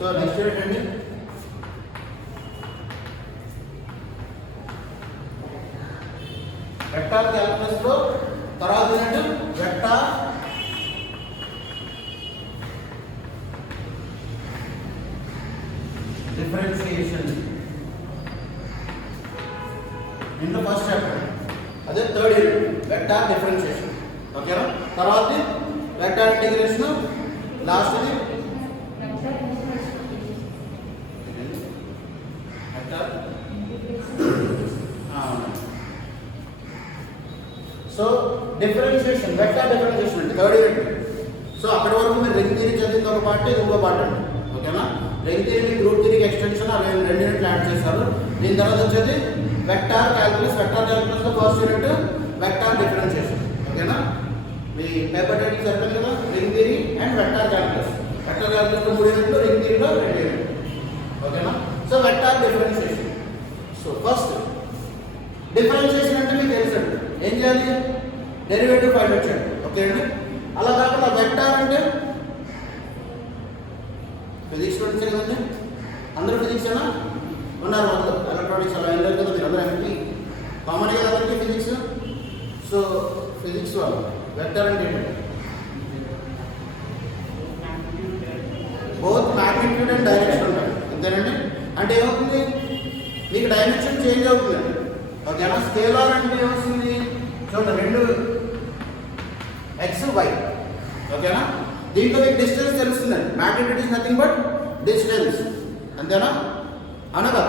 So next ఏంటండి, vector calculus లో తర్వాత ఏంటంటే vector differentiation in the first chapter, అదే థర్డ్ ఇయర్ వెక్టార్ డిఫరెన్షియేషన్. ఓకేనా? తర్వాత వెక్టార్ ఇంటిగ్రేషన్, లాస్ట్ ఇది vector. So differentiation, vector differentiation అంటే థర్డ్ ఇయర్. సో అక్కడ వరకు మీరు రింగ్ థియరీ చదివిన ఒక పార్ట్, ఇది ఇంకో పార్ట్ అండి. ఓకేనా? రింగ్ థియరీ గ్రూప్ థియరీకి ఎక్స్టెన్షన్ అవి 2 యూనిట్లు యాడ్ చేస్తారు. దీని తర్వాత వచ్చేది వెక్టార్ క్యాల్కులస్. వెక్టార్ క్యాల్కులస్ లో ఫస్ట్ యూనిట్ వెక్టార్ డిఫరెన్షియేషన్. ఓకేనా? మీ పేపర్ టైటిల్ సరిపోయింది కదా, ring theory and vector calculus. Vector calculus లో 3 యూనిట్లు, రింగ్ థియరీలో 2 యూనిట్లు. ఓకేనా? So vector differentiation. So first differentiation అంటే మీకు తెలుసండి, ఏం చేయాలి? డెరివేటివ్ ఫైండ్ అవుట్ చేయండి. ఓకే అండి? అలా కాకుండా వెక్టార్ అంటే ఫిజిక్స్ స్టూడెంట్స్ కదండి, అందరూ ఫిజిక్స్ అయినా ఉన్నారు, అందరూ ఎలక్ట్రానిక్స్ అలా వెళ్ళారు కదా మీరు అందరూ. ఎంపీ కామన్ కదా అందరికీ ఫిజిక్స్. సో ఫిజిక్స్ వాళ్ళు వెక్టార్ అంటే ఏంటంటే బోత్ మ్యాగ్నిట్యూడ్ అండ్ డైరెక్షన్ ఉంటాయి. అంతేనండి? అంటే ఏమవుతుంది, మీకు డైమెన్షన్ చేంజ్ అవుతుందండి. ఓకేనా? స్కేలార్ అంటే ఏమొస్తుంది చూడండి, 2 x y. ఓకేనా? దీంట్లో మీకు డిస్టెన్స్ తెలుస్తుందండి. Magnitude is nothing but distance. అంతేనా? అనగా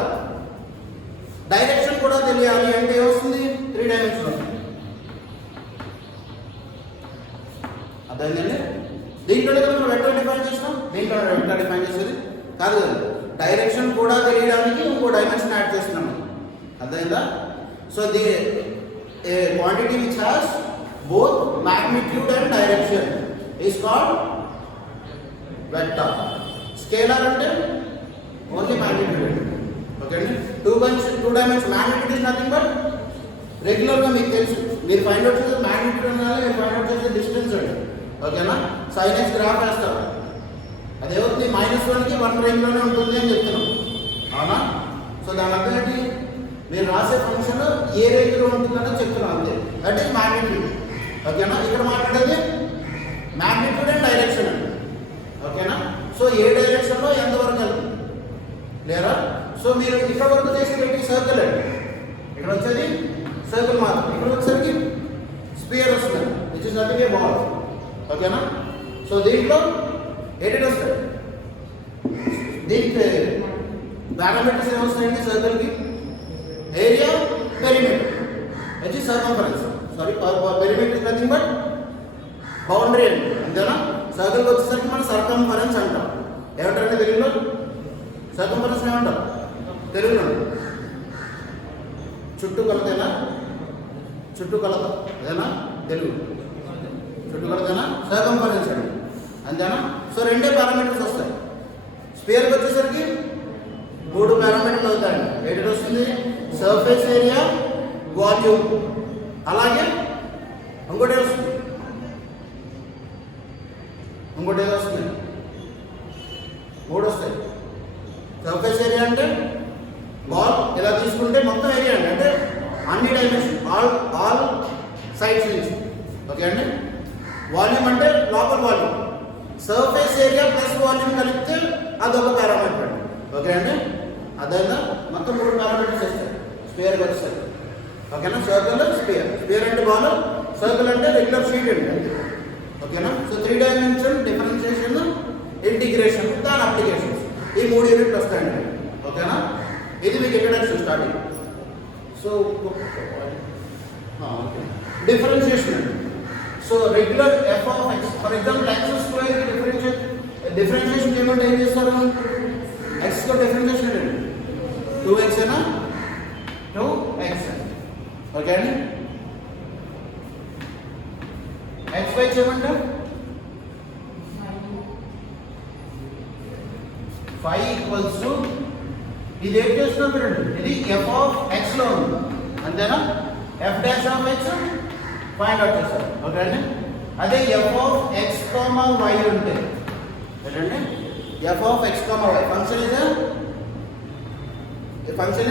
డైరెక్షన్ కూడా తెలియాలి అంటే ఏమొస్తుంది, 3 డైమెన్షన్ వస్తుంది. అర్థమైందండి? దీంట్లో మనం వెక్టర్ డిఫైన్ చేస్తాం, దీంట్లో వెక్టర్ డిఫైన్ చేసేది కాదు కదా. డైరెక్షన్ కూడా తెలియడానికి ఇంకో డైమెన్షన్ యాడ్ చేస్తున్నాం. అర్థమైందా? So the quantity which has both magnitude and direction is called vector. Scalar ante only magnitude. Okay andi? 2 dimension magnitude is nothing but regular ga meeku telusu, meer find out chese magnitude anale meer find out chese distance andi. Okay na? sin x graph వేస్తారు, అది అవుతుంది -1 కి 1 రేంజ్ లోనే ఉంటుంది అని చెప్తున్నాం. అవునా? సో దాని అర్థం ఏంటి, మీరు రాసే ఫంక్షన్ ఏ రేంజ్ లో ఉంటుందని చెప్తున్నాం అంతే. That is magnitude. ఓకేనా? ఇక్కడ మాట్లాడేది మ్యాగ్నిట్యూడ్ అండ్ డైరెక్షన్ అండి. ఓకేనా? సో ఏ డైరెక్షన్లో ఎంతవరకు వెళ్తుంది లేదా. సో మీరు ఇక్కడ వరకు చేసేది సర్కిల్ అండి, ఇక్కడ వచ్చేది సర్కిల్ మాత్రం. ఇక్కడ వచ్చేసరికి స్పియర్ వస్తుంది, which is nothing a ball. ఓకేనా? సో దీంట్లో ఎడిట్ వస్తాయి, దీనికి పారామీటర్స్ ఏమొస్తాయండి సర్కిల్కి, area, perimeter, which is circumference. Sorry, perimeter is nothing but boundary అండి. అంతేనా? సర్కిల్కి వచ్చేసరికి మనం సర్కంఫరెన్స్ అంటాం. ఏమంటారండి తెలుగులో? సర్కంఫరెన్స్ ఏమంటాం తెలుగులో? చుట్టుకొలతేనా? చుట్టుకొలత అదేనా తెలుగు? చుట్టుకొలతేనా? సర్కంఫరెన్స్ అండి. అంతేనా? సో 2 పారామీటర్స్ వస్తాయి. స్పియర్కి వచ్చేసరికి 3 పారామీటర్లు అవుతాయండి. ఏంటి వస్తుంది? సర్ఫేస్ ఏరియా, వాల్యూమ్, అలాగే ఇంకోటి వస్తుంది, ఇంకోటి ఏదో వస్తుంది, 3 వస్తాయి. సర్ఫేస్ ఏరియా అంటే బాల్ ఇలా తీసుకుంటే మొత్తం ఏరియా అండి, అంటే అన్ని డైమెన్షన్, ఆల్ సైడ్స్ నుంచి. ఓకే అండి? వాల్యూమ్ అంటే లోపల volume, surface area plus volume కలిపితే అదొక పారామీటర్ అండి. ఓకే అండి? అదైనా మొత్తం 3 పారామీటర్స్ వస్తాయి స్పియర్కి వస్తాయి. ఓకేనా? Circle, sphere. స్పియర్ అంటే బాల్, సర్కిల్ అంటే రెగ్యులర్ షీట్ అండి. ఓకేనా? సో 3 డైమెన్షన్ డిఫరెన్షియేషన్, ఇంటిగ్రేషన్, దాని అప్లికేషన్స్, ఈ 3 యూనిట్లు వస్తాయండి. ఓకేనా? ఇది మీకు ఇంట్రడక్షన్ స్టార్టింగ్. సో డిఫరెన్షియేషన్ అండి. So regular f of x, for example x square differentiation చేయమంటే ఏం చేస్తారు? ఎక్స్తో డిఫరెన్షియేషన్ అండి, 2x అయినా 2x. ఓకే అండి? xy చేయమంటే 5 ఈక్వల్స్ టు, ఇది ఏం చేస్తున్నాం మీరు? ఇది ఎఫ్ ఆఫ్ ఎక్స్ లో ఉంది. అంతేనా? F dash of x find out చేస్తారు. ఓకే అండి? అదే f of x comma y ఉంటే ఏంటండి f of x comma y. Function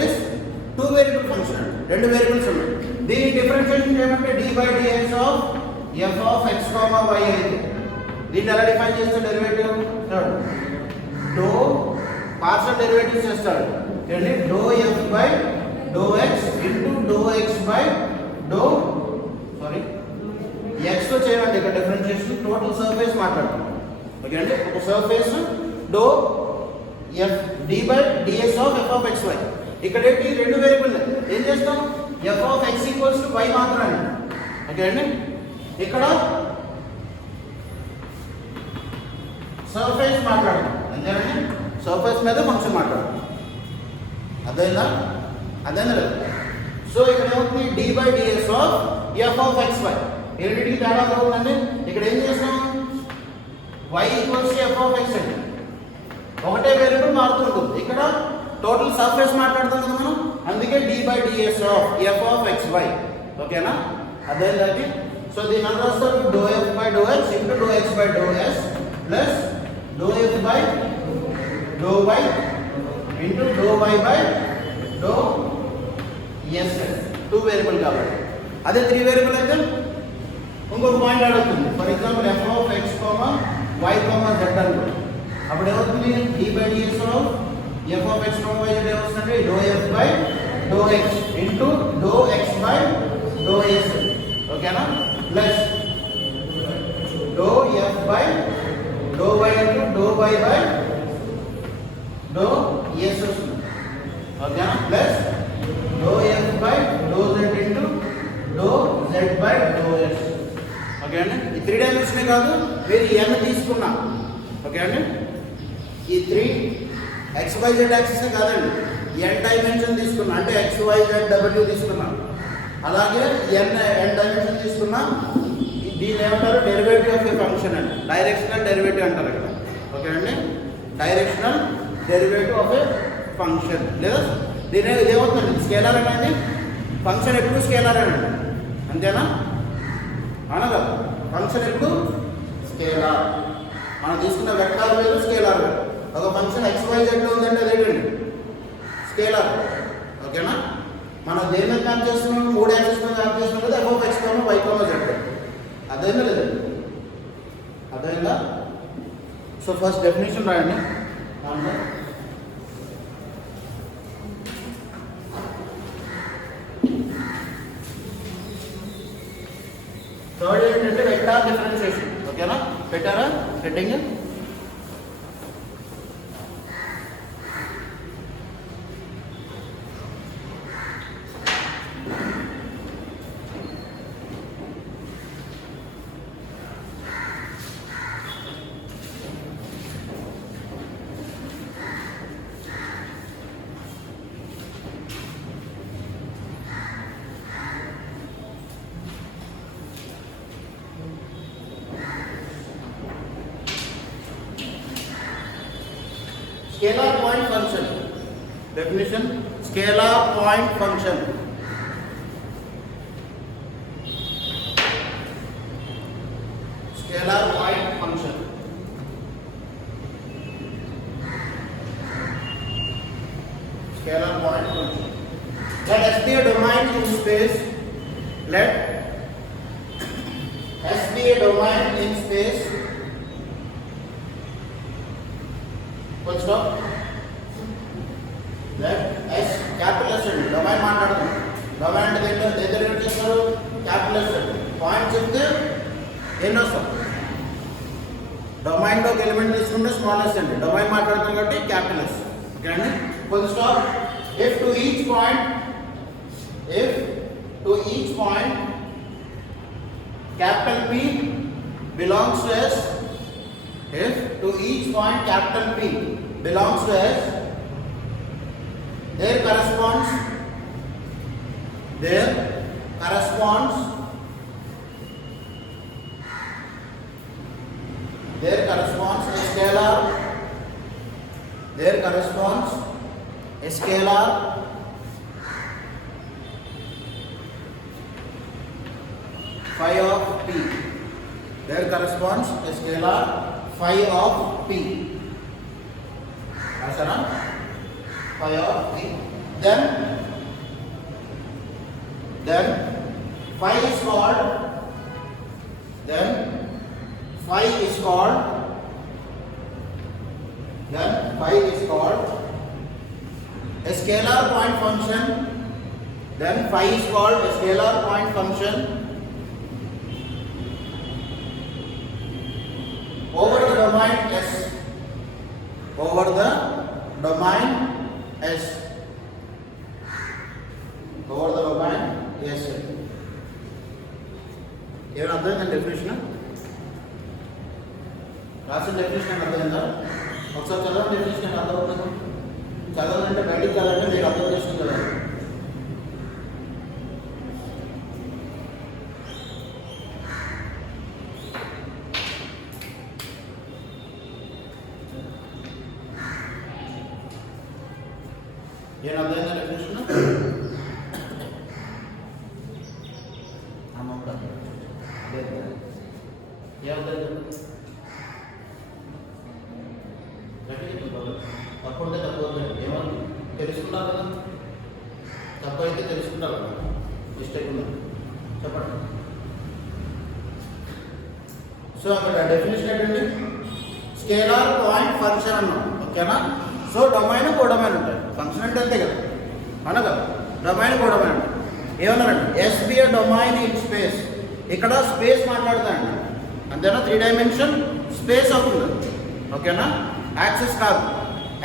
is two variable function. రెండు వేరియబుల్స్ ఉన్నాయి. దీని డిఫరెన్షియేషన్ చేయమంటే d by dx of f of x comma y అయితే దీన్ని ఎలా డిఫైన్ చేస్తే డెరివేటివ్ డో పార్షియల్ డెరివేటివ్ చేస్తాడు. ఏంటి do f by do x into do x by do x తో చేయండి. ఇక్కడ డిఫరెన్షియేషన్ టోటల్ సర్ఫేస్ మాట్లాడుతున్నాం. ఓకే అండి, ఒక surface do f d by dx of f of xy. ఇక్కడ ఏంటి రెండు వేరియబుల్ ఏం చేస్తాం f of x equals to y మాత్రమే. ఓకే అండి, ఇక్కడ సర్ఫేస్ మాట్లాడతాం అంతేనండి, సర్ఫేస్ మీద ఫంక్షన్ మాట్లాడతాం. అదేనా లేదు. సో ఇక్కడ ఏమవుతుంది d by dx of f of xy. రెండింటికి తేడా అవుతుందండి. ఇక్కడ ఏం చేస్తాం y equals to f of x అండి, ఒకటే వేరియబుల్ మారుతూ ఉంటుంది. ఇక్కడ టోటల్ సర్ఫేస్ మాట్లాడుతాం కదా మనం, అందుకే d by dx of f of xy. ఓకేనా, అదేంటండి. సో దీని అంతా వస్తారు do f by do x into do x by do s plus do f by do y into do y by do s. Two variable కాబట్టి. అదే three variable అయితే ఇంకొక point అడుగుతుంది. For example f of x, y, z అనుకోండి. అప్పుడు ఏమవుతుంది d by dx of f of x, y, z ఏమొస్తుంది do f by do x into do x by do s. ఓకేనా, plus do f by do y into do y by do s వస్తుంది. ఓకేనా, plus do f by do z into do z by do s. Okay అండి, ఈ త్రీ డైమెన్షనే కాదు, మీరు n తీసుకున్నా. Okay అండి, ఈ three x y z axis కాదండి, n డైమెన్షన్ తీసుకున్నా అంటే ఎక్స్ వై జెడ్ డబ్ల్యూ తీసుకున్నా. అలాగే n డైమెన్షన్ తీసుకున్నా. దీన్ని ఏమంటారు డెరివేటివ్ ఆఫ్ ఏ ఫంక్షన్ అండి, డైరెక్షనల్ డెరివేటివ్ అంటారు ఇక్కడ. ఓకే అండి, డైరెక్షనల్ డెరివేటివ్ ఆఫ్ ఏ ఫంక్షన్. లేదా దీని ఇదేమవుతుంది స్కేలార్ అనేది ఫంక్షన్ ఎప్పుడు స్కేలార్ అనండి, అంతేనా? అనగా ఫంక్షన్ ఎప్పుడు స్కేలార్. మనం తీసుకున్న వెక్టార్ వేరు స్కేలార్ వేరు. ఒక ఫంక్షన్ XYZ లో ఉందంటే అదేంటండి స్కేలార్. ఓకేనా, మనం దేని మీద మ్యాప్ చేస్తున్నాం, మూడు యాక్సిస్ మీద మ్యాప్ చేస్తున్నాం కదా, f of x, y, z. అదేనా లేదండి, అదేనా? సో ఫస్ట్ డెఫినేషన్ రాయండి. థర్డ్ ఏంటంటే వెక్టార్ డిఫరెన్షియేషన్. ఓకేనా, పెట్టారా heading? Scalar point function. Definition: scalar point function. Scalar point function. Scalar point function. Let S be a domain in space. Let S be a domain in space. Full stop. Let S capital S అండి, డొమైన్ మాట్లాడుతున్నాం. డొమైన్ అంటే ఏంటో డెరివేట్ చేస్తారు capital S అండి. పాయింట్ చెప్తే ఎన్ని వస్తాం, డొమైన్ లో ఒక ఎలిమెంట్ తీసుకుంటే స్మాల్ s అండి, డొమైన్ మాట్లాడుతున్నాం కాబట్టి క్యాపిటల్ S. ఓకే అండి, full stop. If to each point capital P belongs to S, if to each point capital P belongs to S, there corresponds a scalar phi of P. There corresponds a scalar phi of P. There corresponds a scalar phi of P. రాసారా phi of b. Then phi is called a scalar point function. Then phi is called a scalar point function over the domain S. Over the domain S. Over the domain S. ఏమైనా అర్థమైందా డెఫినేషన్? రాసిన డెఫినేషన్ అర్థమైందా? ఒకసారి చదవండి డెఫినేషన్ అర్థమవుతుంది. చదవాలంటే బయటికి చదవండి, మీరు అర్థం చేసుకుంటారు. ఏం అర్థమైందా డెఫినేషన్? తప్పు ఉంటే తప్పు అవుతుంది. ఏమన్నా తెలుసుకున్నారు కదా, తప్పు అయితే తెలుసుకుంటారు కదా, మిస్టేక్ ఉన్నది చెప్పండి. సో అక్కడ డెఫినేషన్ ఏంటండి? స్కేలార్ పాయింట్ ఫంక్షన్ అన్నాం, ఓకేనా? సో డొమైన్ కోడొమైన్ ఉంటాయి. ఫంక్షన్ అంటే అంతే కదా, అన్నా కదా, డొమైన్ కోడొమైన్ ఉంటాయి. ఏమన్నారండి? S be a domain in space. ఇక్కడ స్పేస్ మాట్లాడతాండి, అంతేనా? 3 డైమెన్షన్ స్పేస్ అవుతుంది, ఓకేనా? యాక్సెస్ కాదు,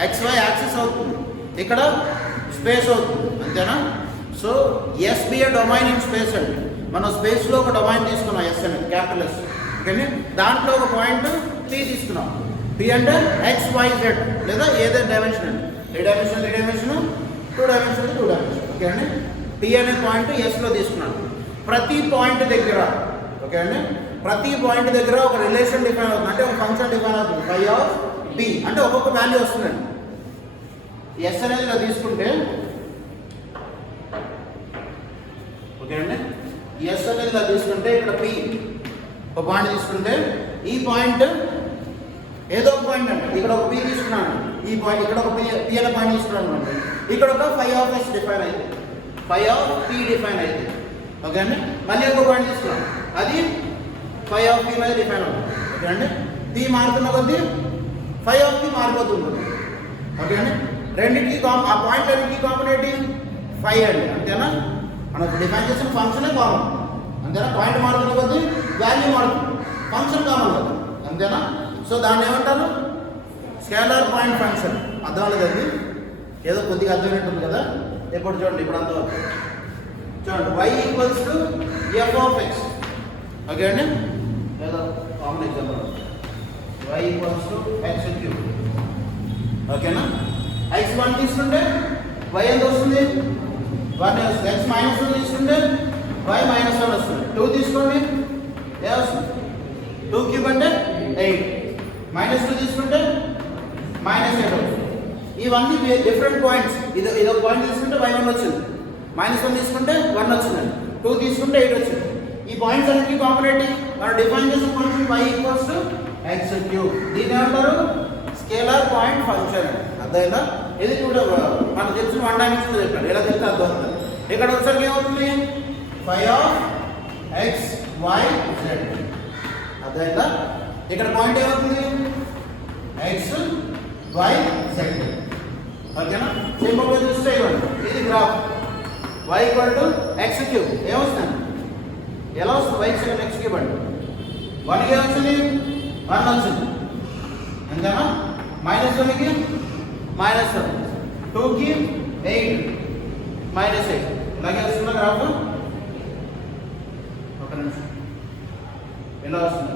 XY యాక్సెస్ అవుతుంది, ఇక్కడ స్పేస్ అవుతుంది, అంతేనా? So s be a domain in space అండి. మనం స్పేస్లో ఒక డొమైన్ తీసుకున్నాం, ఎస్ అనేది క్యాపిటల్ ఎస్, ఓకేనా? దాంట్లో ఒక పాయింట్ P తీసుకున్నాం. P అంటే XYZ లేదా ఏదైనా డైమెన్షన్ అండి. 3 డైమెన్షన్ 2 డైమెన్షన్ 2 డైమెన్షన్, ఓకే అండి? P అనే పాయింట్ ఎస్లో తీసుకున్నాను. ప్రతి పాయింట్ దగ్గర, ఓకే అండి, ప్రతి పాయింట్ దగ్గర ఒక రిలేషన్ డిఫైన్ అవుతుంది, అంటే ఒక ఫంక్షన్ డిఫైన్ అవుతుంది. phi of b అంటే ఒక్కొక్క వాల్యూ వస్తుందండి. ఎస్ అనేది ఇలా తీసుకుంటే, ఓకే అండి, ఎస్ అనేది ఇలా తీసుకుంటే ఇక్కడ P ఒక పాయింట్ తీసుకుంటే, ఈ పాయింట్ ఏదో ఒక పాయింట్ అండి. ఇక్కడ ఒక P తీసుకున్నాను, ఈ పాయింట్ ఇక్కడ ఒక P అనే పాయింట్ తీసుకున్నాను అండి. ఇక్కడ ఒక phi of s డిఫైన్ అయింది, phi of p డిఫైన్ అయింది, ఓకే అండి. మళ్ళీ ఒక పాయింట్ తీసుకున్నాను, అది phi of p మీద డిఫైన్ అవుతుంది, ఓకే అండి. P మారుతున్న కొద్దీ phi of p మారిపోతుంది, ఓకే అండి. రెండింటికి ఆ పాయింట్ రెండింటికి కాంబినేటివ్ phi అండి, అంతేనా? మనకు డిఫైన్ చేసిన ఫంక్షనే కామన్, అంతేనా? పాయింట్ మారుతున్న కొద్దీ వాల్యూ మారుతుంది, ఫంక్షన్ కామన్ కదా, అంతేనా? సో దాన్ని ఏమంటారు? Scalar point function. అర్థం లేదు, ఏదో కొద్దిగా అర్థమైనట్టుంది కదా. ఎప్పుడు చూడండి, ఇప్పుడు అంతా చూడండి, y equals to f of x, okay అండి. ఏదో common example, y equals to x cube, ఓకేనా? x1 తీసుకుంటే y ఎంత వస్తుంది? 1 వస్తుంది. x మైనస్ 2 తీసుకుంటే y మైనస్ 1 వస్తుంది. 2 తీసుకోండి, ఏ వస్తుంది? 2 క్యూబ్ అంటే 8, మైనస్ 2 తీసుకుంటే మైనస్ 8 వస్తుంది. ఇవన్నీ డిఫరెంట్ పాయింట్స్. ఇది ఒక పాయింట్ తీసుకుంటే y1 వచ్చింది, మైనస్ 1 తీసుకుంటే 1 వచ్చిందండి, 2 తీసుకుంటే 8 వచ్చింది. ఈ పాయింట్స్ అన్నిటికీ కాంబినేటివ్. మనం డిఫైన్ చేసిన function y equals to x cube. దీన్ని ఏమంటారు? Scalar point function. అర్థమైందా? ఇది కూడా మనకు తెలిసిన 1 డైమెన్షన్ చెప్పాడు, ఎలా చెప్తే అర్థం అవుతుంది. ఇక్కడ వచ్చేసరికి ఏమవుతుంది? phi of x y z. అర్థమైందా? ఇక్కడ పాయింట్ ఏమవుతుంది? x y z, ఓకేనా? సింపుల్గా చూస్తే ఇవ్వండి, ఇది graph y equal to x cube. ఏమొస్తుంది? ఎలా వస్తుంది? y సెకండ్ x క్యూబ్ అంటే 1కి ఏమొచ్చింది? 1 వచ్చింది, అంతేనా? మైనస్ 1కి మైనస్ 1, 2కి 8 మైనస్ 8, ఇలాగే వస్తుందా గ్రాఫ్? ఒక నిమిషం, ఎలా వస్తుంది?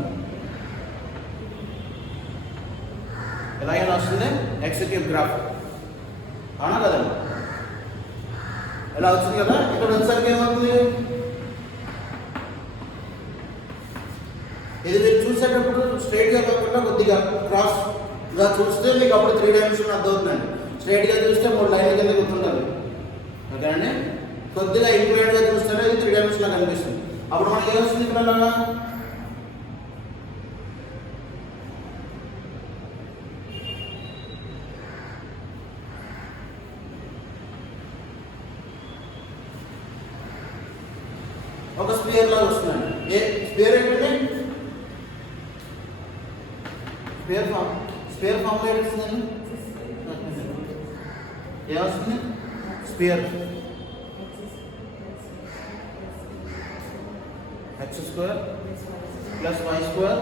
ఎలాగైనా వస్తుంది ఎక్స్ క్యూబ్ గ్రాఫ్, అవునా కదా? ఎలా వచ్చింది కదా. ఇక్కడ వచ్చేసరికి ఏమవుతుంది? ఇది మీరు చూసేటప్పుడు స్ట్రైట్గా కాకుండా కొద్దిగా క్రాస్గా చూస్తే మీకు అప్పుడు 3 డైమెన్షన్ అర్థమవుతుందండి. స్ట్రైట్గా చూస్తే 3 లైన్ల కింద గుర్తుంటుంది, ఓకే అండి. కొద్దిగా ఇంక్లైన్గా చూస్తేనే ఇది 3 డైమెన్షన్గా కనిపిస్తుంది. అప్పుడు మనకి ఏమొస్తుంది? ఇక్కడ స్పియర్ లాగా వస్తుందండి. ఏ స్పియర్ ఏంటంటే స్పియర్ ఫామ్ లో వస్తుందండి. ఏమొస్తుంది? Sphere x square plus y square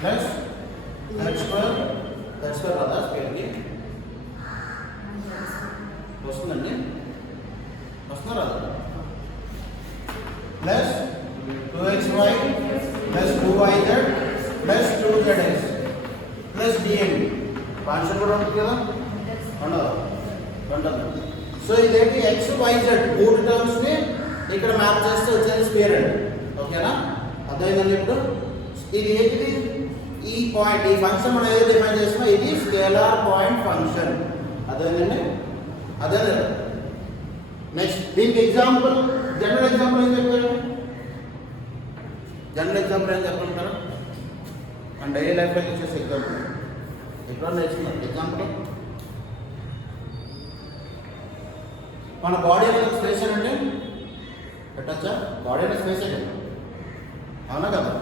plus z square కదా స్క్వేర్కి వస్తుందండి. వస్తున్నా రాదా? Plus 2xy plus 2yz plus 2zx plus dm constant కూడా ఉంటుంది కదా, ఉంటుంది. సో ఇదేంటి x y z మూడు టర్మ్స్ ని ఇక్కడ మ్యాప్ చేస్తే వచ్చేది స్క్వేర్ అండి. ఓకేనా? అర్థమైందండి. ఇప్పుడు ఇది ఏంటిది? ఈ పాయింట్, ఈ ఫంక్షన్ మనం ఏదైతే డిఫైన్ చేసినా ఇది స్కేలార్ పాయింట్ ఫంక్షన్. అదేనండి, అదే. నెక్స్ట్ దీనికి ఎగ్జాంపుల్, జనరల్ ఎగ్జాంపుల్ ఏం చెప్తారు? జనరల్ ఎగ్జాంపుల్ ఏం చెప్పమంటారు? మన డైలీ లైఫ్లో ఇచ్చేసి ఎగ్జాంపుల్ ఎప్పుడన్నా నేర్చుకున్నారు? ఎగ్జాంపుల్ మన బాడీ అనేది స్పేస్ అంటే పెట్టచ్చా? బాడీ అనేది స్పేస్ అంటే అవునా కదా?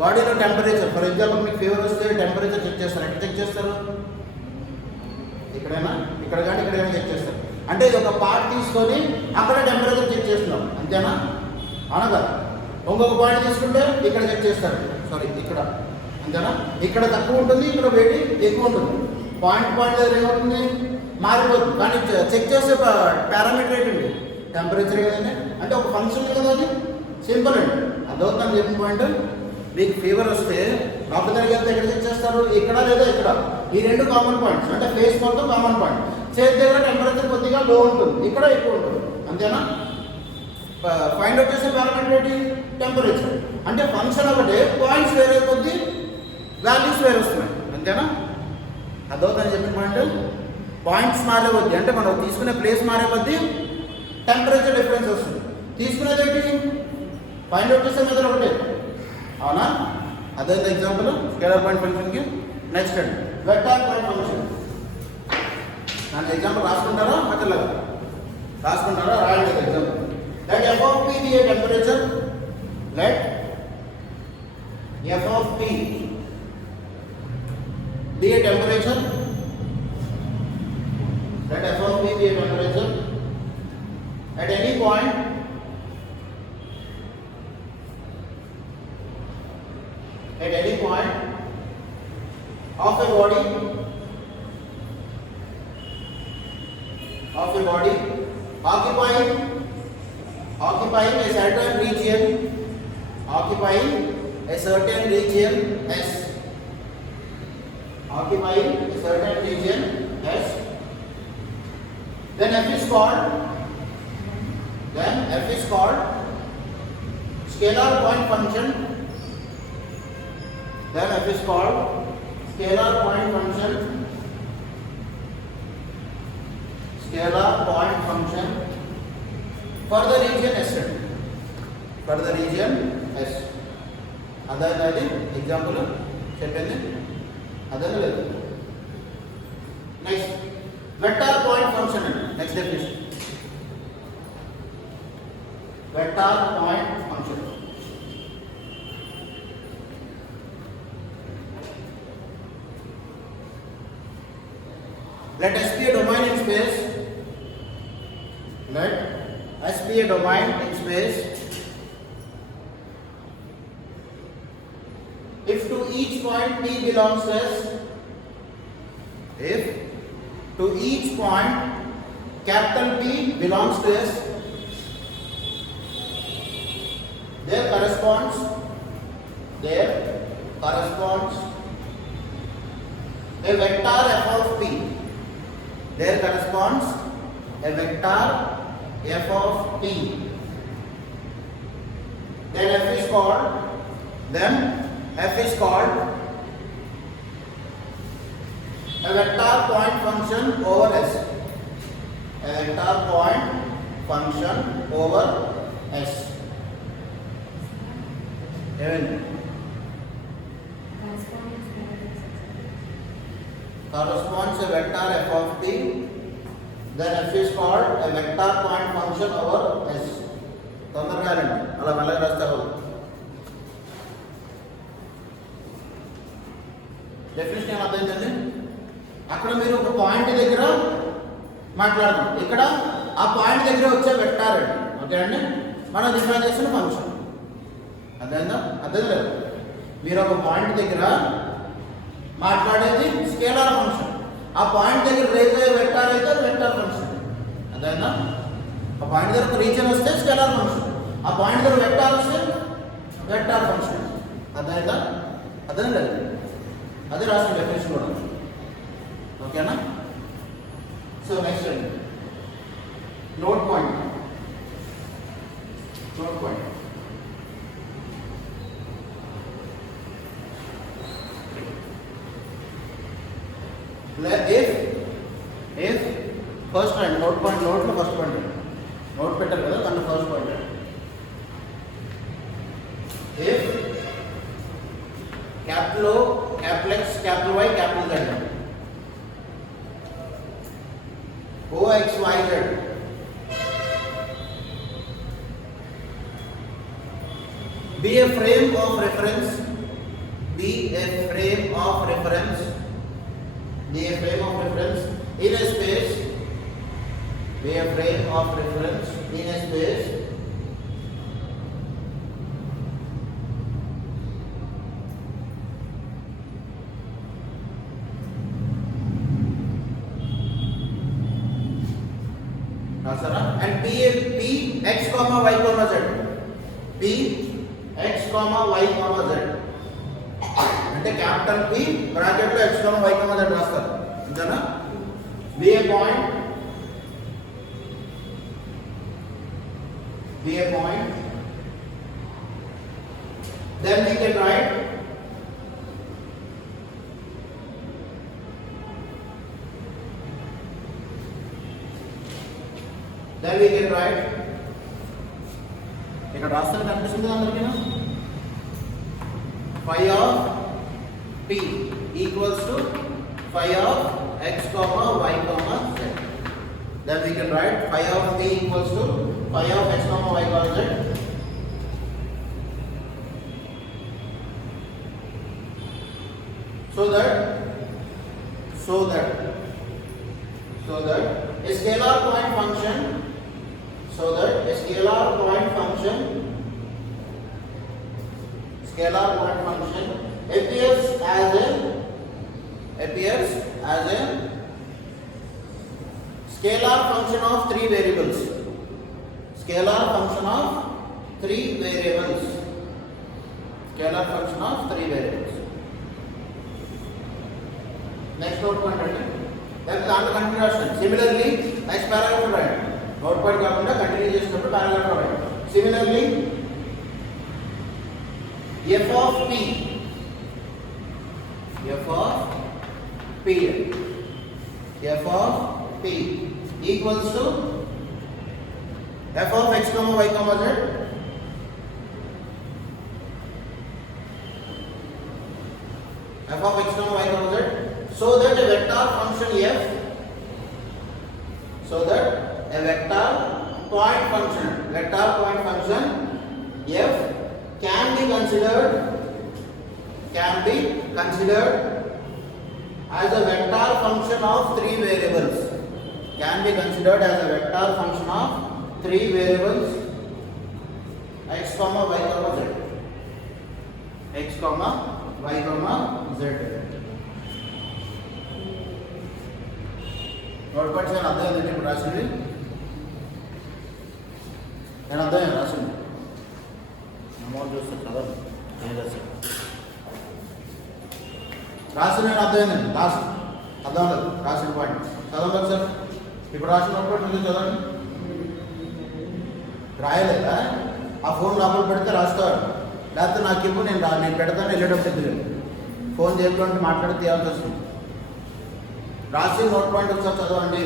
బాడీలో టెంపరేచర్, ఫర్ ఎగ్జాంపుల్ మీకు ఫీవర్ వస్తే టెంపరేచర్ చెక్ చేస్తారు. ఎక్కడ చెక్ చేస్తారు? ఇక్కడైనా, ఇక్కడ కానీ ఇక్కడైనా చెక్ చేస్తారు. అంటే ఇది ఒక పార్ట్ తీసుకొని అక్కడ టెంపరేచర్ చెక్ చేస్తున్నాం, అంతేనా? అవునా కదా? ఇంకొక పాయింట్ తీసుకుంటే ఇక్కడ చెక్ చేస్తారు, సారీ ఇక్కడ, అంతేనా? ఇక్కడ తక్కువ ఉంటుంది, ఇక్కడ వేడి ఎక్కువ ఉంటుంది. పాయింట్ దగ్గర ఏమవుతుంది? మారిపోతుంది. కానీ చెక్ చేసే పారామీటర్ ఏంటండి? టెంపరేచర్ కదండి. అంటే ఒక ఫంక్షన్ కదా, అది సింపుల్ అండి. అదవుతుందని చెప్పిన పాయింట్. మీకు ఫీవర్ వస్తే డాక్టర్ దగ్గరికి వెళ్తే ఎక్కడ చెక్ చేస్తారు? ఇక్కడ లేదా ఇక్కడ. ఈ రెండు కామన్ పాయింట్స్, అంటే ఫేస్ మొత్తం కామన్ పాయింట్. చేతి దగ్గర టెంపరేచర్ కొద్దిగా లో ఉంటుంది, ఇక్కడ ఎక్కువ ఉంటుంది, అంతేనా? ఫైండ్ అవుట్ చేసే పారామీటర్ ఏంటి? టెంపరేచర్. అంటే ఫంక్షన్ ఒకటే, పాయింట్స్ వేరే కొద్ది వాల్యూస్ వేరే వస్తున్నాయి, అంతేనా? అదవుతుందని చెప్పిన పాయింట్. పాయింట్స్ మారే కొద్ది, అంటే మనం తీసుకునే ప్లేస్ మారే కొద్ది టెంపరేచర్ డిఫరెన్స్ వస్తుంది. తీసుకునేది ఏంటి? ఫైండ్ అవుట్ చేసే మెథడ్ ఒకటే, అవునా? అదే ఎగ్జాంపుల్ స్కేలార్ పాయింట్ ఫంక్షన్కి. నెక్స్ట్ అండి వెక్టార్ పాయింట్ ఫంక్షన్. దాని ఎగ్జాంపుల్ రాసుకుంటారా? మధ్యలో రాసుకుంటారా? రాయండి example. Let f of p be a temperature. Let f of p be a temperature. Let f of p be a temperature at any point of a body occupying a certain region S. Occupying a certain region S. Then f is called scalar point function. Then f is called scalar point function. Scalar point function for the region S. For the region S. అదే ఎగ్జాంపుల్ చెప్పింది, అదే లేదు. Next vector point function అండి. Next definition vector point function. Let S be a domain in space. Let S be a domain in space if to each point P belongs to S. If to each point capital P belongs to S, there corresponds a vector f of P. There corresponds a vector f of P. Then f is called a vector point function over S. A vector point function over S. Corresponds a vector f of P then f is called a vector point function over s. తొందరగా రండి, అలా మెల్లగా రాస్తారు. డెఫినేషన్ ఏమర్థమైందండి? అక్కడ మీరు ఒక పాయింట్ దగ్గర మాట్లాడతాం, ఇక్కడ ఆ పాయింట్ దగ్గర వచ్చే వెక్టార్ అండి. ఓకే అండి, మనం డిఫైన్ చేసిన ఫంక్షన్ అర్థమైందా? అర్థం లేదు, మీరు ఒక పాయింట్ దగ్గర మాట్లాడేది స్కేలార్ ఫంక్షన్, ఆ పాయింట్ దగ్గర రేజ్ అయ్యే వెక్టార్ అయితే అది వెక్టార్ ఫంక్షన్. అర్థమైందా? ఆ పాయింట్ దగ్గర రీజన్ వస్తే స్కేలార్ ఫంక్షన్, ఆ పాయింట్ దగ్గర వెక్టార్ వస్తే వెక్టార్ ఫంక్షన్. అర్థమైందా? అర్థం లేదు, అది రాసిన డెఫినేషన్ కూడా. ఓకేనా? సో నెక్స్ట్ అండి, note point. Note point if first and note point, note లో ఫస్ట్ పాయింట్ నోట్ పెట్టారు కదా, దాంట్లో first point if capital O, capital X, capital Y, capital Z, O X Y Z be a frame of reference, be a frame of reference, be a frame of reference in a space, be a frame of reference in a space and P x comma y comma z, P x comma y comma z అంటే capital P bracket లో x comma y comma z రాస్తారు. అంతేనా? be a point, be a point, then we can write ఇక్కడ రాస్తాను కనిపిస్తుంది అందరికీ, phi of P equals to phi of x comma y comma z. Then we can write phi of P equals to phi of x comma y comma z. So that a scalar point function, appears as a scalar function of three variables. Scalar function of three variables. Next note point ante that's the continuation. Similarly, next paragraph write. Note point కాకుండా కంటిన్యూ చేసినప్పుడు paragraph write. Similarly, f of p equals to f of x comma y comma z so that a vector function f, a vector point function f can be considered as a vector function of three variables. X comma y comma z. Note points నేను అర్థం ఏంటంటే ఇప్పుడు రాసింది, నేను అర్థం రాసింది అమౌంట్ చూస్తాను కదా, ఏం రాశాను రాసిన నేను అర్థం ఏంటండి, అర్థం లేదు రాసిన పాయింట్ చదవండి సార్. ఇప్పుడు రాసిన నోట్ పాయింట్ చదవండి. రాయలేదా? ఆ ఫోన్ లోపల పెడితే రాస్తాడు, లేకపోతే నాకు ఇవ్వు నేను పెడతాను వెళ్ళేటప్పుడు ఫోన్ చేయకుండా మాట్లాడి తీయాల్సి వస్తుంది. రాసి నోట్ పాయింట్ ఒకసారి చదవండి.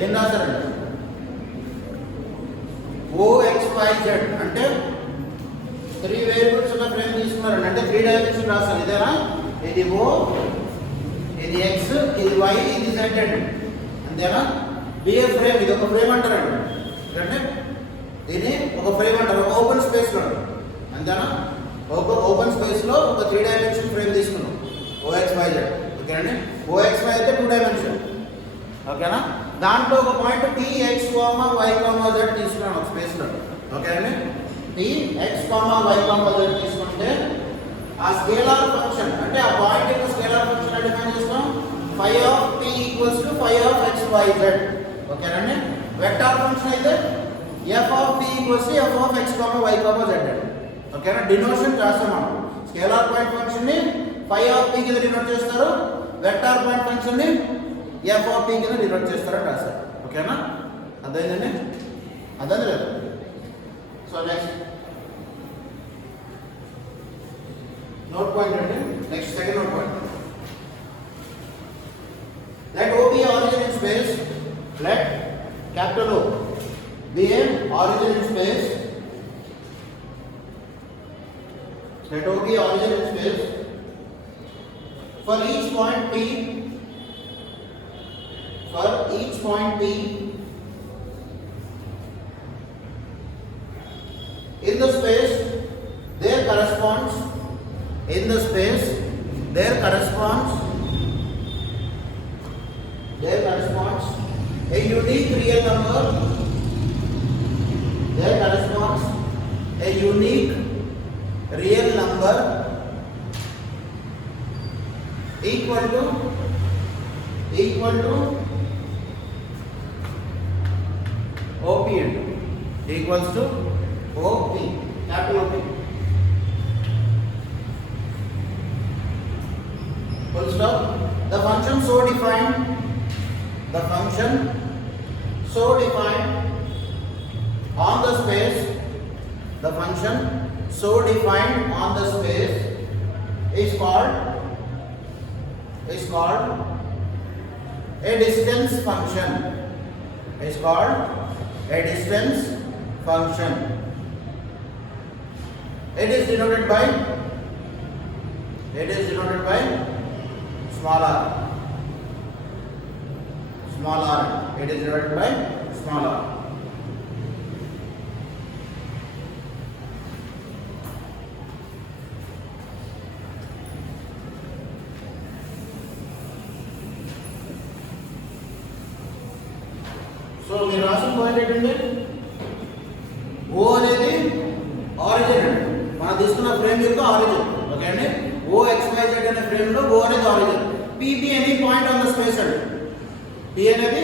ఏం రాశారండి? OXYZ అంటే 3 వేరియబుల్స్ ఉన్న ఫ్రేమ్ తీసుకున్నారండి, అంటే 3 డైమెన్షన్ రాశారు. ఇదేనా? ఇది O, ఇది X, ఇది Y, ఇది Z అండి. అంతేనా? బిఏ ఫ్రేమ్, ఇది ఒక ఫ్రేమ్ అంటారండి. ఎందుకంటే దీన్ని ఒక ఫ్రేమ్ అంటారు, ఒక ఓపెన్ స్పేస్లో. అంతేనా? ఓపెన్ స్పేస్లో ఒక 3 డైమెన్షన్ ఫ్రేమ్ తీసుకున్నాం, OXYZ. ఓకేనండి? OXY అయితే 2 డైమెన్షన్. ఓకేనా? దాంట్లో ఒక పాయింట్ PX, Y, Z తీసుకున్నాను ఒక స్పేస్లో. ఓకేనండి? PX, Y, Z తీసుకుంటే ఆ స్కేలార్ ఫంక్షన్ అంటే ఆ పాయింట్ యొక్క స్కేలార్ ఫంక్షన్ అంటే డిఫైన్ చేస్తాం phi of p equals to phi of XYZ. ఓకేనండి? వెక్టార్ ఫంక్షన్ అయితే f of p equals to f of x, y, z. ఓకేనా? డినోషన్ చేస్తాం మనం. స్కేలార్ పాయింట్ ఫంక్షన్ ని phi of p కింద డినోట్ చేస్తారు, వెక్టార్ పాయింట్ ఫంక్షన్ ని f of p కింద డినోట్ చేస్తారని రాస్తారు. ఓకేనా? అర్థమైందండి? అర్థం లేదు. సో నెక్స్ట్ నోట్ పాయింట్ అండి. Next second note point. Let O be origin in space. Let capital O be an origin in space. Let O be origin in space for each point P. For each point P in the space there corresponds. In the space there corresponds a unique real number. There corresponds a unique real number equal to OP, equals to OP, capital OP. Full stop. The function so defined on the space, the function so defined on the space is called a distance function. Is called a distance function. It is denoted by small r. It is denoted by small r. So మీరు రాసిన పాయింట్ ఏంటంటే O అనేది ఆరిజిన్ అండి, మనం తీసుకున్న ఫ్రేమ్ యొక్క origin. Okay అండి? OXYZ అనే ఫ్రేమ్ లో O అనేది ఆరిజిన్. PP అనే పాయింట్ ఆన్ ద స్పేస్ అండి. P అనేది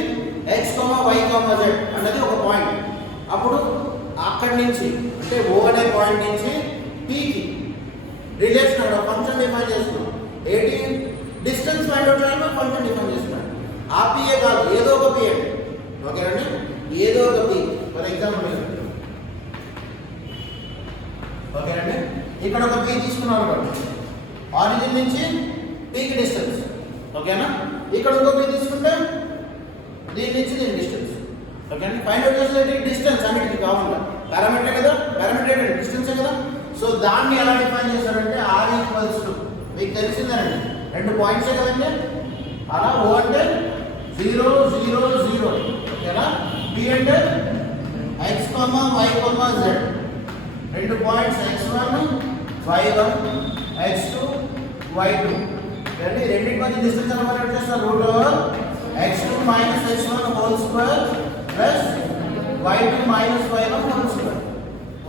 x, y, z అనేది ఒక పాయింట్. అప్పుడు అక్కడి నుంచి అంటే O అనే పాయింట్ నుంచి P కి రిలేషన్ అంటే ఫంక్షన్ డిఫైన్ చేస్తున్నాం. ఏంటి? డిస్టెన్స్ ఫైండ్ అవుట్ చేయాలి, ఫంక్షన్ డిఫైన్ చేస్తున్నాం. ఆ P కాదు, ఏదో ఒక P అండి. ఓకే అండి? ఏదో ఒక P. ఫర్ ఎగ్జాంపుల్ ఓకేనండి, ఇక్కడ ఒక P తీసుకున్నాం అనుకోండి, ఆరిజిన్ నుంచి P కి డిస్టెన్స్. ఓకేనా? ఇక్కడ ఇంకో P తీసుకుంటే దీని నుంచి దీని డిస్టెన్స్. ఓకే, ఫైండ్ అవుట్ చేసేది డిస్టెన్స్ అన్నిటికీ కావాలి. పారామీటర్ కదా, పారామీటర్ డిస్టెన్సే కదా. సో దాన్ని ఎలా డిఫైన్ చేశారంటే r ఈక్వల్స్ టు, మీకు తెలిసిందేనండి, 2 పాయింట్సే కదండి. అలా O అంటే 0 0 0. ఓకేనా? P అంటే x, y, z. 2 points x1 y1 x2 y2. అంటే రెండింటి మధ్య డిస్టెన్స్ ఎలా ఫైండ్ అవుట్ చేస్తారు? x2 minus x1 whole square plus y2 minus y1 whole square.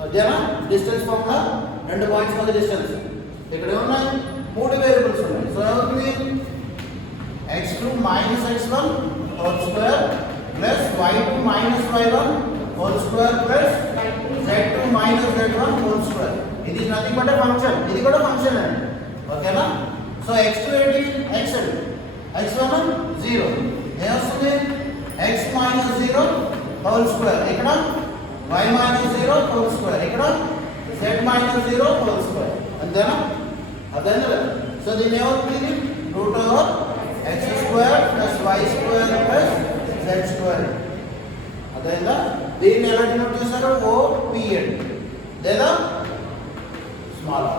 అదేనా డిస్టెన్స్ ఫార్ములా? 2 పాయింట్స్ మధ్య డిస్టెన్స్. ఇక్కడ ఉన్నాయి 3 వేరియబుల్స్ ఉన్నాయి. సో ఏమవుతుంది? x2 minus x1 whole square plus y2 minus y1 whole square plus z2 minus z1 whole square. ఇది nothing but function, ఇది కూడా ఫంక్షన్ అండి. ఓకేనా? సో x2 ఏంటి? x అండి, x1 0. ఏమొస్తుంది? x minus 0 whole square. ఇక్కడ y minus 0 whole square. ఇక్కడ z minus 0 whole square. అంతేనా? అర్థమైందా లేదా? సో దీన్ని ఏమవుతుంది? x square plus y square plus z square. అర్థమైందా? దీన్ని ఎలా డినోట్ చేస్తారు? OP లేదా స్మాల్ r.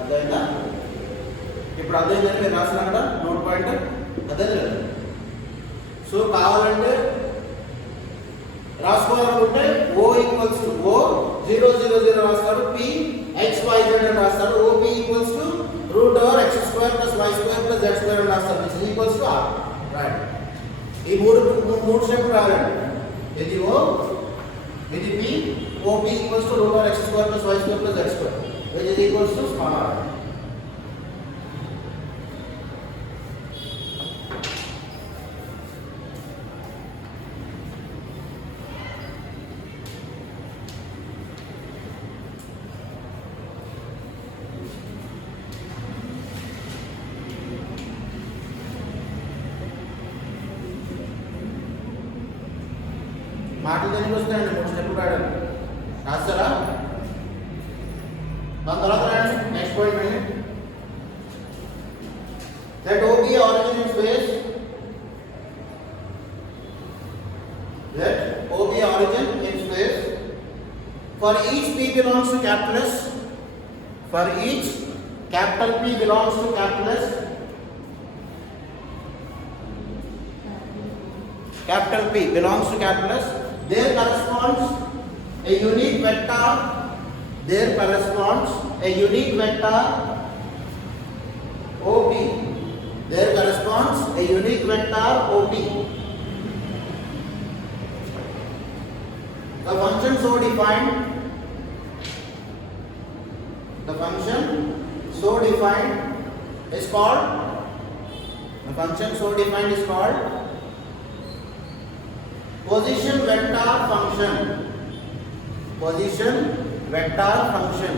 అర్థమైందా? ఇప్పుడు అర్థమైందని మీరు రాసిన అక్కడ నోట్ పాయింట్. అర్థమైందా లేదా? సో కావాలంటే రాసుకోవాలనుకుంటే O ఈక్వల్స్ టు O 0 0 0 రాస్తారు, P x y z అని రాస్తారు, OP equals to root over x square plus y square plus z square అని రాస్తారు, which is equals to r. Right, ఈ మూడు స్టెప్ రాయాలండి. ఇది O, ఇది P, OP equals to root over x square plus y square plus z square which is equals to small r. మాటలు దేనికి వస్తాయండి? మూడు స్టెప్పులు రాయడం రాస్తారా? దాని తర్వాత రాయండి నెక్స్ట్ పాయింట్ అండి. Let OP origin in space. Let OP origin in space. For each P belongs to capital S. For each capital P belongs to capital S. Capital P belongs to capital S. There corresponds a unique vector. There corresponds a unique vector OP. There corresponds a unique vector OP. The function so defined. The function so defined is called. The function so defined is called position vector function. Position vector function.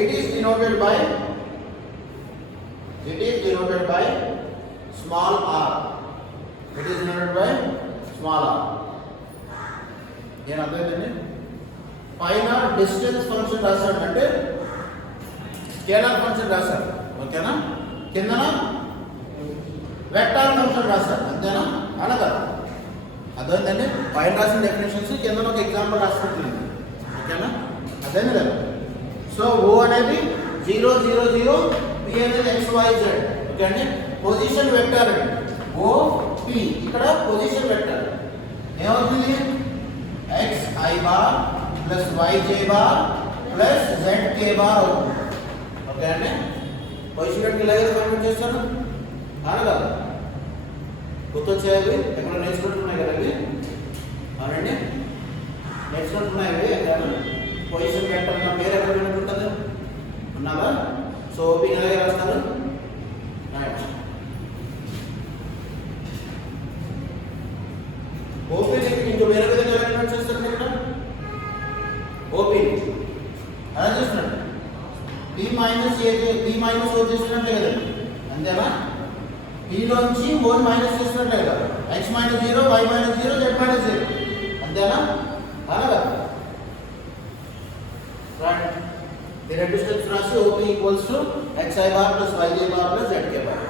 It is denoted by small r. It is denoted by small r. ఏం అర్థమైందండి? పైన distance function రాశాడు అంటే scalar function రాశారు, ఓకేనా? కిందన vector function రాస్తారు, అంతేనా? అనగా అర్థమైందండి? పైన రాసిన డెఫినేషన్స్ కింద ఒక ఎగ్జాంపుల్ రాసుకుంటుంది, ఓకేనా? అదేనా కదా? సో O అనేది 0 0 0, P అనేది x y z, ఓకే అండి? పొజిషన్ వెక్టర్ అండి OP. ఇక్కడ పొజిషన్ వెక్టర్ ఏమవుతుంది? xi bar plus yj bar plus zk bar అవుతుంది, ఓకే అండి? పొజిషన్ వెక్టర్ ఇలాగే కన్వర్ట్ చేస్తాను అనగా గుర్తొచ్చాయి, ఎక్కడ నేర్చుకుంటున్నాయి కదా అవి, అవునండి నేర్చుకుంటున్నాయి అవి. ఎక్కడ పొజిషన్ వెక్టర్ నా పేరు ఎక్కడ వినుకుంటుంది ఉన్నావా? సో ఓపీ ఎలాగే రాస్తారు? రైట్, ఓపీ ఇంకో వేరే విధంగా ఎలా కన్వర్ట్ చేస్తారు? ఇక్కడ ఓపీ అలా చేస్తున్నాడు, బి మైనస్ ఓ చేస్తున్నట్టే కదండి, అంతేనా? P లోంచి O మైనస్ చేస్తున్నట్టే కదా, x minus 0, y minus 0, z minus 0, అంతేనా? అలాగా రైట్. ఈ రెండు స్టెప్స్ రాసి OP equals to xi bar plus yj bar plus zk bar.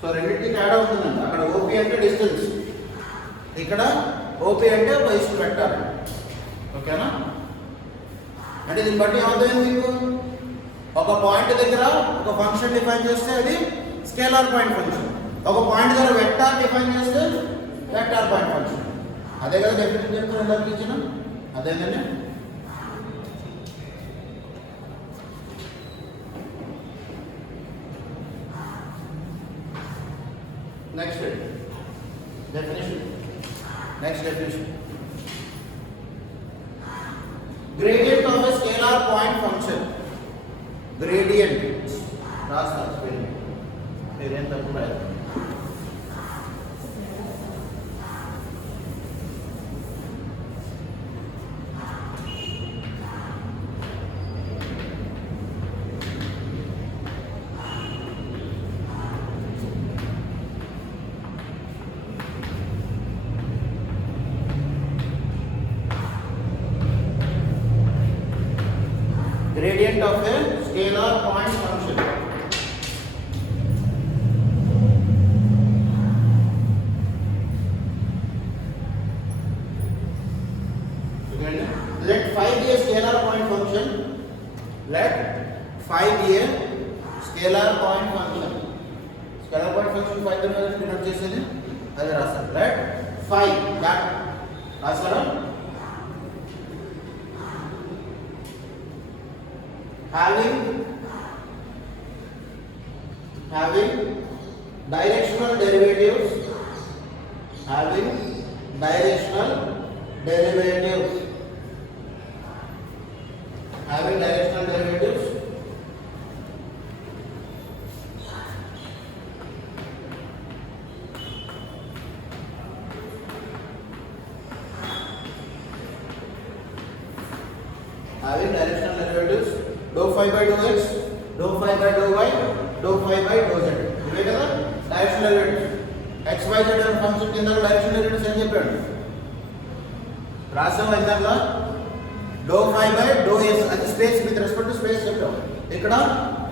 So రెండింటికి తేడా ఉంటుందండి. అక్కడ OP అంటే డిస్టెన్స్, ఇక్కడ OP అంటే పొజిషన్ వెక్టర్, ఓకేనా? అంటే దీన్ని బట్టి ఏమవుతుంది మీకు? ఒక పాయింట్ దగ్గర ఒక ఫంక్షన్ డిఫైన్ చేస్తే అది స్కేలార్ పాయింట్ ఫంక్షన్, ఒక పాయింట్ దగ్గర వెక్టార్ డిఫైన్ చేస్తే వెక్టార్ పాయింట్ ఫంక్షన్. అదే కదా డెఫినేషన్ చెప్తున్నా దానికి ఇచ్చిన అదేనండి. Next definition. Gradient of a scalar point function. Gradient రాస్తా స్పెల్లింగ్ పేరేం తప్పు రాదు. Gradient of a scalar point function. Let phi be a scalar point function. Let phi be a scalar point function. Scalar point function 5 తో డినోట్ చేసేది అదే రాస్తారు రైట్ 5 బ్యాక్ రాస్తారా having directional derivatives having directional derivatives having directional derivatives having directional derivatives dou phi by dou x dou phi by dou y dou phi by dou z ఇవే కదా directional derivatives x y z అనే ఫంక్షన్ కింద directional derivatives అని చెప్పాడు రాసాం example dou phi by dou s అది space with respect to space చెప్పాం ఇక్కడ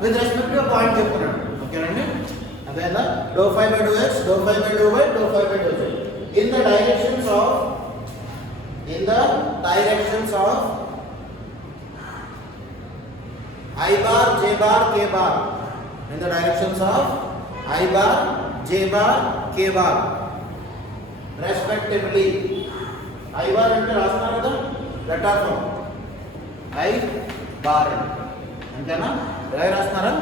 విత్ రెస్పెక్ట్ టు పాయింట్ చెప్తున్నాడు ఓకేనండి అదేనా dou phi by dou x dou phi by dou y dou phi by dou z in the directions of I bar, J bar, K bar. In the directions of I bar, J bar, K bar. Respectively. I bar అంటే రాస్తున్నారు కదా vector form I bar అంతేనా ఎలా రాస్తున్నారా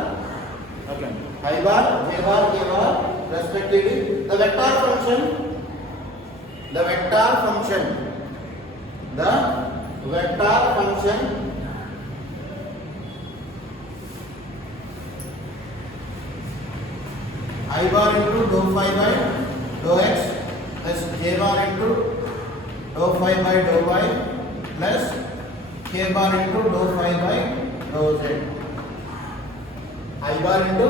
okay I bar, J bar, K bar respectively. The vector function I bar into dou phi by dou x plus J bar into dou phi by dou y plus K bar into dou phi by dou z. I bar into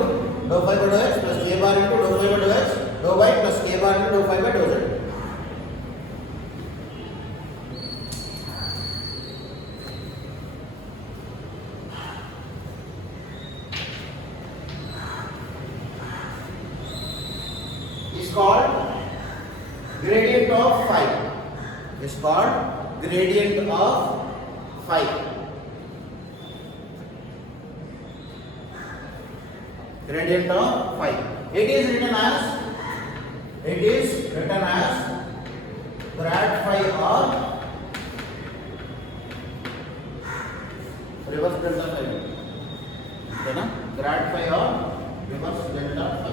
dou phi by dou x plus J bar into dou phi by dou x dou y plus K bar into dou phi by dou z. Called gradient of phi. Is called gradient of phi. Gradient of phi. It is written as grad phi or reverse delta phi. Okay na? Grad phi or reverse delta phi.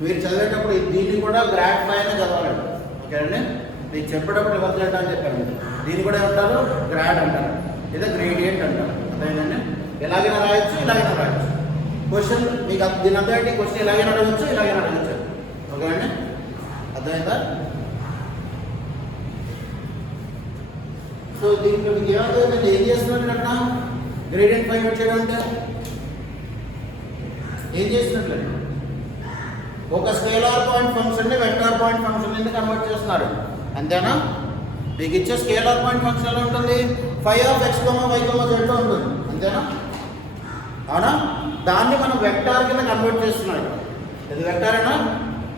మీరు చదివేటప్పుడు దీన్ని కూడా గ్రాడ్ ఫై అని చదవాలండి ఓకేనండి మీకు చెప్పేటప్పుడు reverse delta అని చెప్పాను దీన్ని కూడా ఏమంటారు గ్రాడ్ అంటారు లేదా గ్రేడియంట్ అంటారు అదేంటండి ఎలాగైనా రాయొచ్చు ఇలాగైనా రాయొచ్చు క్వశ్చన్ మీకు దీని అంతా క్వశ్చన్ ఎలాగైనా అడగచ్చు ఇలాగైనా అడగచ్చు ఓకేనండి అర్థమైందా సో దీంట్లో మీకు ఏమవుతుంది ఏం చేస్తున్నట్టు అక్కడ గ్రేడియంట్ ఫై వచ్చేయడం అంటే ఏం చేస్తున్నట్లండి ఒక స్కేలార్ పాయింట్ ఫంక్షన్ ని వెక్టార్ పాయింట్ ఫంక్షన్ ని కన్వర్ట్ చేస్తున్నారు అంతేనా మీకు ఇచ్చే స్కేలార్ పాయింట్ ఫంక్షన్ ఎలా ఉంటుంది phi of x, y, z లో ఉంటుంది అంతేనా అవునా దాన్ని మనం వెక్టార్ కింద కన్వర్ట్ చేస్తున్నాడు ఇది వెక్టార్ అయినా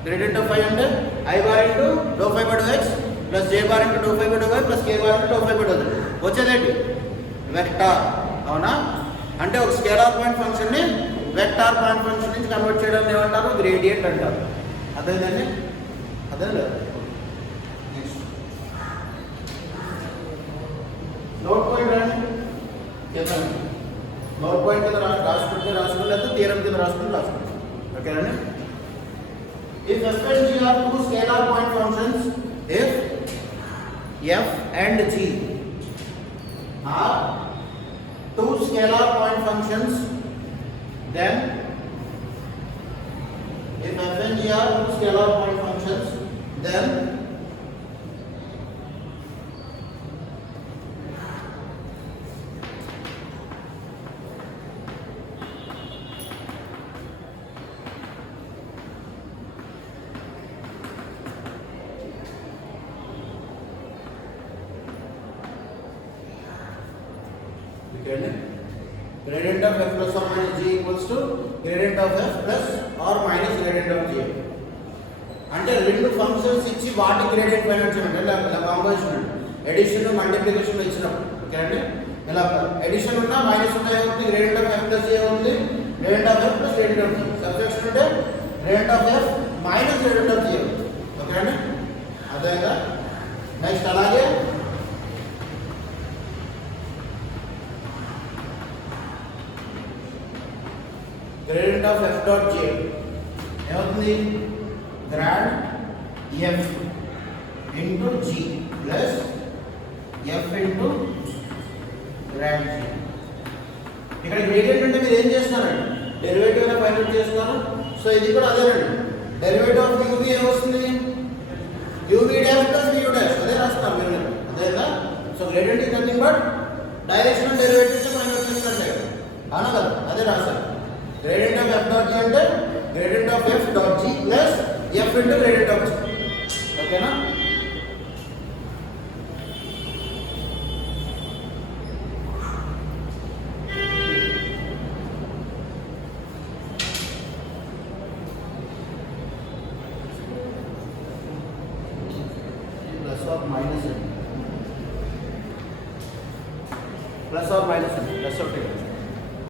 గ్రేడియంట్ ఆఫ్ phi అంటే I bar into dou phi by dou x plus J bar into dou phi by dou y plus K bar into dou phi by dou z వచ్చేదేంటి వెక్టార్ అవునా అంటే ఒక స్కేలార్ పాయింట్ ఫంక్షన్ ని vector point function నుంచి convert చేయడం ఏమంటారు గ్రేడియంట్ అంటారు అదేనండి అదే నోట్ పాయింట్ రండి చెప్పండి నోట్ పాయింట్ కింద రాసుకుంటే లేదా థియరం కింద రాసుకుంటే ఓకేనండి if f and g are two scalar point functions if f and g are two scalar point functions then if f and g are two scalar point functions then gradient of f plus or minus g equals to gradient of f plus or minus gradient of g అంటే రెండు ఫంక్షన్స్ ఇచ్చి వాటి gradient find out చేయండి ఇలా combination addition multiplication ఇచ్చినప్పుడు okay అండి ఇలా addition ఉన్నా మైనస్ ఉన్నా ఏమవుతుంది gradient of f plus g ఏమవుతుంది gradient of f plus gradient of g. Substitution అంటే gradient of f minus gradient of g. Okay అండి, అదేగా. నెక్స్ట్ అలాగే gradient of f dot g ఏమవుతుంది? Grad f into g plus f into grad g. ఇక్కడ gradient అంటే మీరు ఏం చేస్తున్నారండి? డెరివేటివ్ అయినా ఫైండ్ అవుట్ చేస్తున్నారు. సో ఇది కూడా అదేనండి. డెరివేటివ్ ఆఫ్ యూవీ ఏమొస్తుంది? U v dash plus u dash, అదే రాస్తాం మీరు, అదేనా? So gradient is nothing but directional derivatives find out చేసినట్లే, అవునా కదా? అదే రాస్తారు. Gradient of f dot g అంటే gradient of f dot g plus f into gradient of g. ఓకేనా? प्लस और माइनस प्लस और